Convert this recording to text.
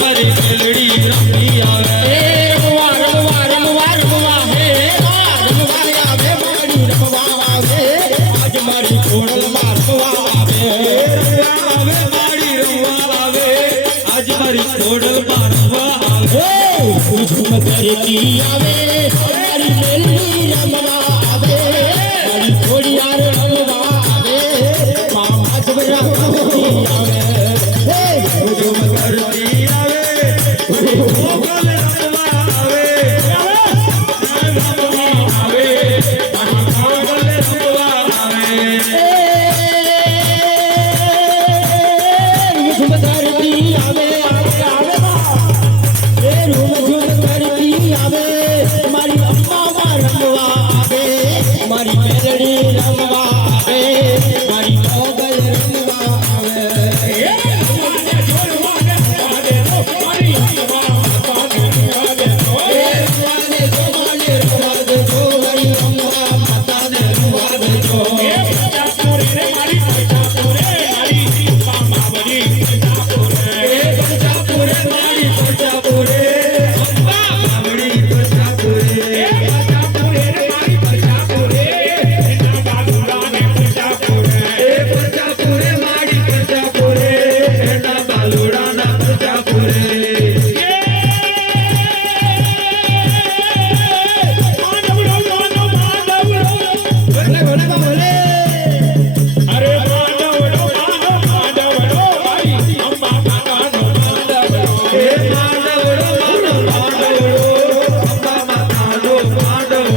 મારી મેલડી રમી આવે રમવા રમવા રમવા રમવા હે રમવા આવે મારી રમવા આવે આજ મારી ખોડલમાં રમવા આવે મારી રમવા આવે આજ મારી ખોડલમાં રમવા આવે ઝુમ કરતી આવે મારી મેલડી રમવા